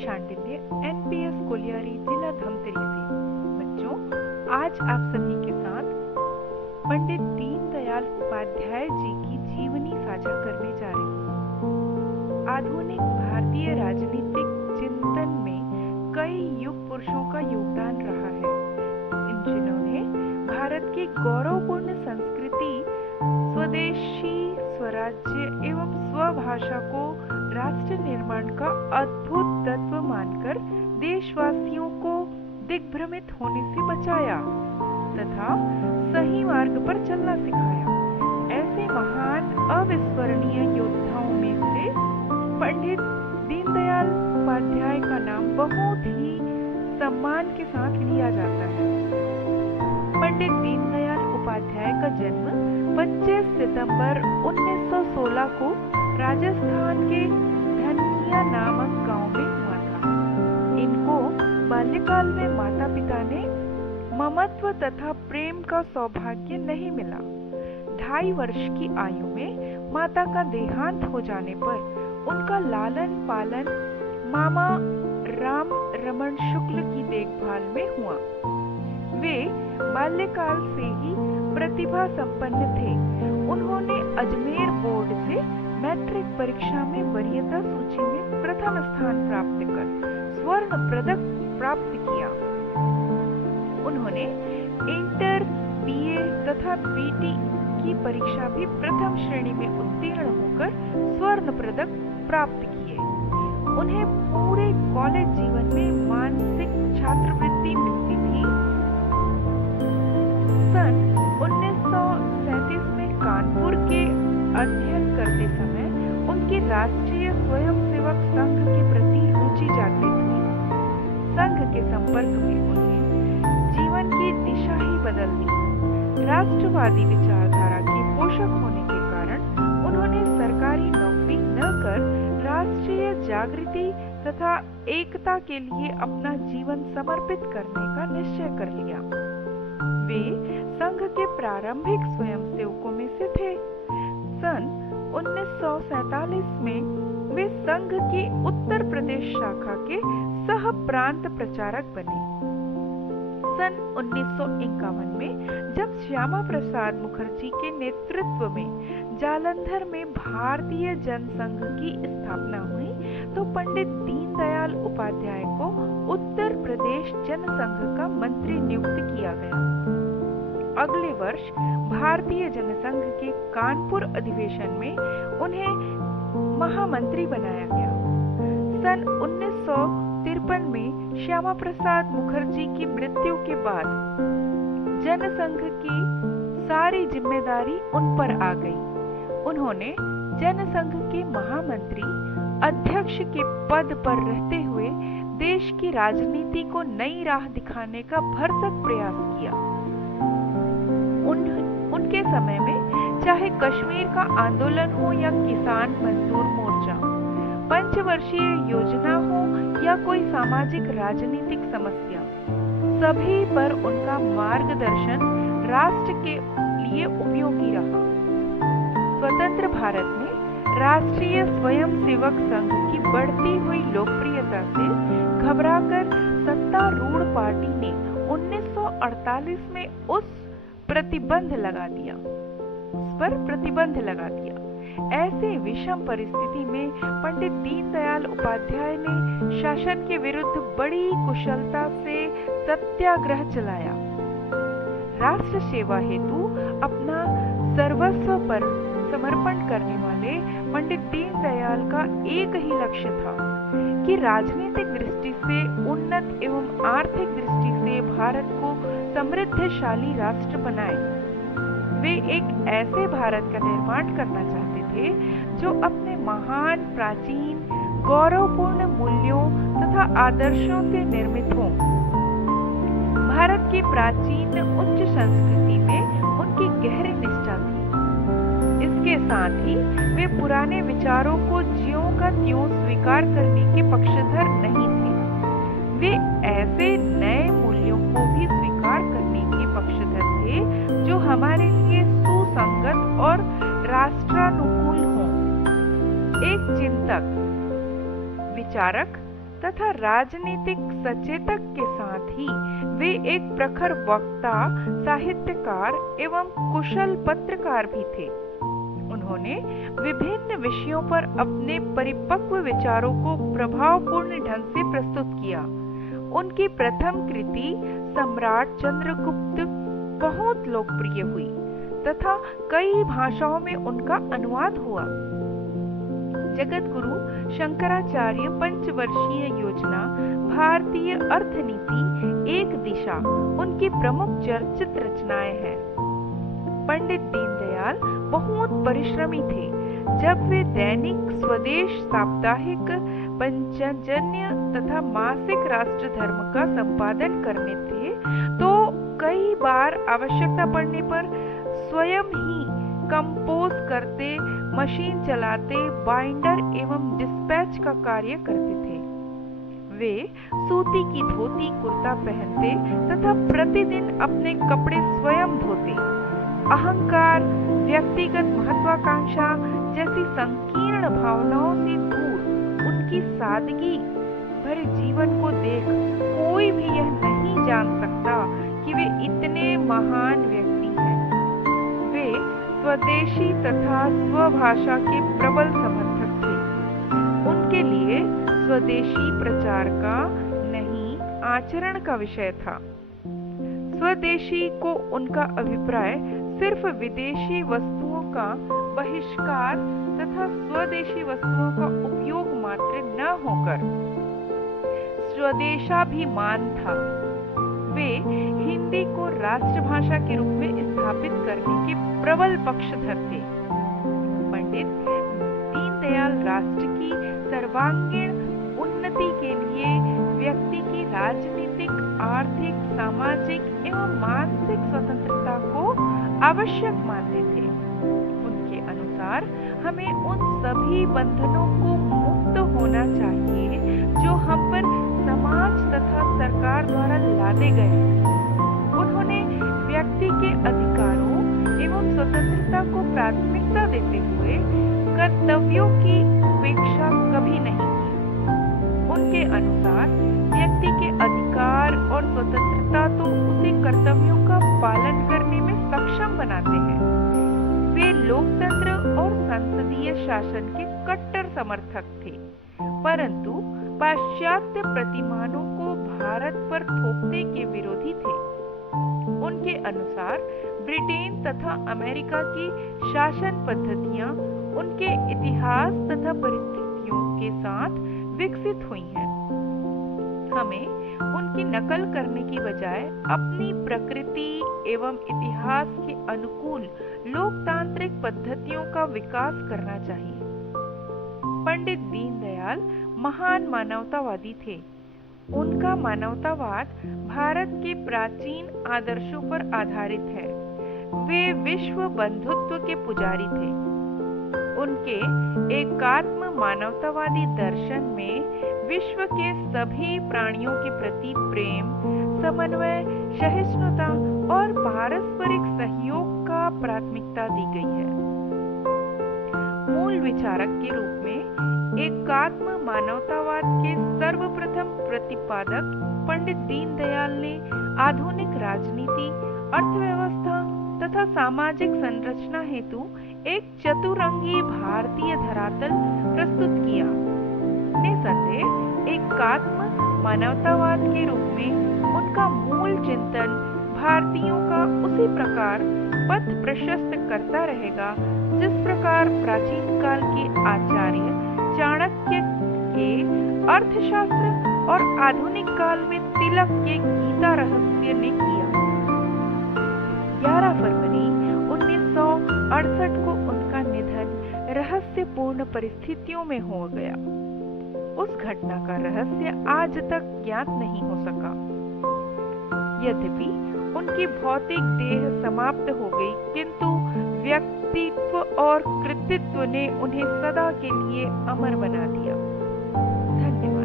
Shandilya NPS colliery जिला धमतरी से। बच्चों, आज आप सभी के साथ पंडित दीनदयाल उपाध्याय जी की जीवनी साझा करने जा रही हूँ। आधुनिक भारतीय राजनीतिक चिंतन में कई युग पुरुषों का योगदान रहा है, जिन्होंने भारत की गौरवपूर्ण संस्कृति, स्वदेशी स्वराज्य एवं स्वभाषा को राष्ट्र निर्माण का अद्भुत तत्व मानकर देशवासियों को दिग्भ्रमित होने से बचाया तथा सही मार्ग पर चलना सिखाया। ऐसे महान अविस्मरणीय योद्धाओं में से पंडित दीनदयाल उपाध्याय का नाम बहुत ही सम्मान के साथ लिया जाता है। पंडित दीनदयाल उपाध्याय का जन्म 25 सितंबर 1916 को राजस्थान के धनकिया नामक गांव में हुआ था। इनको बाल्यकाल में माता पिता ने ममत्व तथा प्रेम का सौभाग्य नहीं मिला। 2.5 वर्ष की आयु में माता का देहांत हो जाने पर उनका लालन पालन मामा राम रमन शुक्ल की देखभाल में हुआ। वे बाल्यकाल से ही प्रतिभा संपन्न थे। उन्होंने अजमेर बोर्ड से मैट्रिक परीक्षा में वरीयता सूची में प्रथम स्थान प्राप्त कर स्वर्ण पदक प्राप्त किया। उन्होंने इंटर, बीए तथा बीटी की परीक्षा भी प्रथम श्रेणी में उत्तीर्ण होकर स्वर्ण पदक प्राप्त किए। उन्हें पूरे कॉलेज जीवन में मानसिक छात्रवृत्ति मिलती थी। सन 1937 में कानपुर के अध्ययन करते समय उनकी राष्ट्रीय स्वयंसेवक संघ के प्रति रुचि जागृत हुई। संघ के संपर्क में उन्हें जीवन की दिशा ही बदल दी। राष्ट्रवादी विचारधारा के पोषक होने के कारण उन्होंने सरकारी नौकरी न कर राष्ट्रीय जागृति तथा एकता के लिए अपना जीवन समर्पित करने का निश्चय कर लिया। वे संघ के प्रारंभिक स्वयंसेवकों में से थे। सन 1947 में वे संघ की उत्तर प्रदेश शाखा के सह प्रांत प्रचारक बने। सन 1951 में जब श्यामा प्रसाद मुखर्जी के नेतृत्व में जालंधर में भारतीय जनसंघ की स्थापना हुई तो पंडित दीनदयाल उपाध्याय को उत्तर प्रदेश जनसंघ का मंत्री नियुक्त किया गया। अगले वर्ष भारतीय जनसंघ के कानपुर अधिवेशन में उन्हें महामंत्री बनाया गया। सन 1953 में श्यामा प्रसाद मुखर्जी की मृत्यु के बाद जनसंघ की सारी जिम्मेदारी उन पर आ गई। उन्होंने जनसंघ के महामंत्री अध्यक्ष के पद पर रहते हुए देश की राजनीति को नई राह दिखाने का भरसक प्रयास किया। उनके समय में चाहे कश्मीर का आंदोलन हो या किसान मजदूर मोर्चा, पंचवर्षीय योजना हो या कोई सामाजिक राजनीतिक समस्या, सभी पर उनका मार्गदर्शन राष्ट्र के लिए उपयोगी रहा। स्वतंत्र भारत में राष्ट्रीय स्वयंसेवक संघ की बढ़ती हुई लोकप्रियता से घबराकर सत्तारूढ़ पार्टी ने 1948 में उस पर प्रतिबंध लगा दिया। ऐसे विषम परिस्थिति में पंडित दीनदयाल उपाध्याय ने शासन के विरुद्ध बड़ी कुशलता से सत्याग्रह चलाया। राष्ट्र सेवा हेतु अपना सर्वस्व पर समर्पण करने वाले पंडित दीनदयाल का एक ही लक्ष्य था कि राजनीतिक दृष्टि से उन्नत एवं आर्थिक दृष्टि से भारत को समृद्धशाली राष्ट्र बनाए। वे एक ऐसे भारत का निर्माण करना चाहते थे जो अपने महान, प्राचीन, गौरवपूर्ण मूल्यों तथा आदर्शों से निर्मित हो। भारत की प्राचीन उच्च संस्कृति में उनकी गहरी निष्ठा थी। इसके साथ ही वे पुराने विचारों को ज्यों का त्यों स्वीकार करने के पक्षधर नहीं थे। वे ऐसे नए मूल्यों को भी स्वीकार करने के पक्षधर थे जो हमारे लिए सुसंगत और राष्ट्रानुकूल हों। एक चिंतक, विचारक तथा राजनीतिक सचेतक के साथ ही वे एक प्रखर वक्ता, साहित्यकार एवं कुशल पत्रकार भी थे। उन्होंने विभिन्न विषयों पर अपने परिपक्व विचारों को प्रभावपूर्ण ढंग से प्रस्तुत किया। उनकी प्रथम कृति सम्राट चंद्रगुप्त बहुत लोकप्रिय हुई तथा कई भाषाओं में उनका अनुवाद हुआ। जगतगुरु शंकराचार्य पंचवर्षीय योजना, भारतीय अर्थनीति, एक दिशा उनकी प्रमुख चर्चित रचनाएं हैं। पंडित दीनदयाल बहुत परिश्रमी थे। जब वे दैनिक स्वदेश, साप्ताहिक, पंचजन्य तथा मासिक राष्ट्र धर्म का संपादन करने थे तो कई बार आवश्यकता पड़ने पर स्वयं ही कंपोज करते, मशीन चलाते, बाइंडर एवं डिस्पैच का कार्य करते थे। वे सूती की धोती कुर्ता पहनते तथा प्रतिदिन अपने कपड़े स्वयं धोते। अहंकार, व्यक्तिगत महत्वाकांक्षा जैसी संकीर्ण भावनाओं से दूर उनकी सादगी भरे जीवन को देख कोई भी यह नहीं जान सकता कि वे इतने महान व्यक्ति हैं। वे स्वदेशी तथा स्वभाषा के प्रबल समर्थक थे। उनके लिए स्वदेशी प्रचार का नहीं, आचरण का विषय था। स्वदेशी को उनका अभिप्राय सिर्फ विदेशी वस्तुओं का बहिष्कार तथा स्वदेशी वस्तुओं का उपयोग मात्र न होकर स्वदेशाभिमान था। वे हिंदी को राष्ट्रभाषा के रूप में स्थापित करने के प्रबल पक्षधर थे। पंडित दीनदयाल राष्ट्र की सर्वांगीण उन्नति के लिए व्यक्ति की राजनीतिक, आर्थिक, सामाजिक एवं मानसिक स्वतंत्रता को आवश्यक मानते थे। उनके अनुसार हमें उन सभी बंधनों को मुक्त होना चाहिए जो हम पर समाज तथा सरकार द्वारा लादे गए हैं। उन्होंने व्यक्ति के अधिकारों एवं स्वतंत्रता को प्राथमिकता देते हुए कर्तव्यों की उपेक्षा कभी नहीं की। उनके अनुसार व्यक्ति के अधिकार और स्वतंत्रता तो उसे कर्तव्यों का पालन करने में सक्षम बनाते हैं। वे लोकतंत्र और संसदीय शासन के कट्टर समर्थक थे, परंतु पाश्चात्य प्रतिमानों को भारत पर थोपने के विरोधी थे। उनके अनुसार ब्रिटेन तथा अमेरिका की शासन पद्धतियां उनके इतिहास तथा परिस्थितियों के साथ विकसित हुई हैं। हमें उनकी नकल करने की बजाय अपनी प्रकृति एवं इतिहास के अनुकूल लोकतांत्रिक पद्धतियों का विकास करना चाहिए। पंडित दीनदयाल महान मानवतावादी थे। उनका मानवतावाद भारत के प्राचीन आदर्शों पर आधारित है। वे विश्व बंधुत्व के पुजारी थे। उनके एकात्म मानवतावादी दर्शन में विश्व के सभी प्राणियों के प्रति प्रेम, समन्वय, सहिष्णुता और पारस्परिक सहयोग का प्राथमिकता दी गई है। मूल विचारक के रूप में एकात्म मानवतावाद के सर्वप्रथम प्रतिपादक पंडित दीनदयाल ने आधुनिक राजनीति, अर्थव्यवस्था तथा सामाजिक संरचना हेतु एक चतुरंगी भारतीय धरातल प्रस्तुत किया। निसंदेह एकात्म मानवतावाद के रूप में उनका मूल चिंतन भारतीयों का उसी प्रकार पथ प्रशस्त करता रहेगा जिस प्रकार प्राचीन काल के आचार्य चाणक्य के अर्थशास्त्र और आधुनिक काल में तिलक के गीता रहस्य ने किया। 11 फरवरी 1968 को उनका निधन रहस्यपूर्ण परिस्थितियों में हो गया। उस घटना का रहस्य आज तक ज्ञात नहीं हो सका। यद्यपि उनकी भौतिक देह समाप्त हो गई, किंतु व्यक्तित्व और कृतित्व ने उन्हें सदा के लिए अमर बना दिया। धन्यवाद।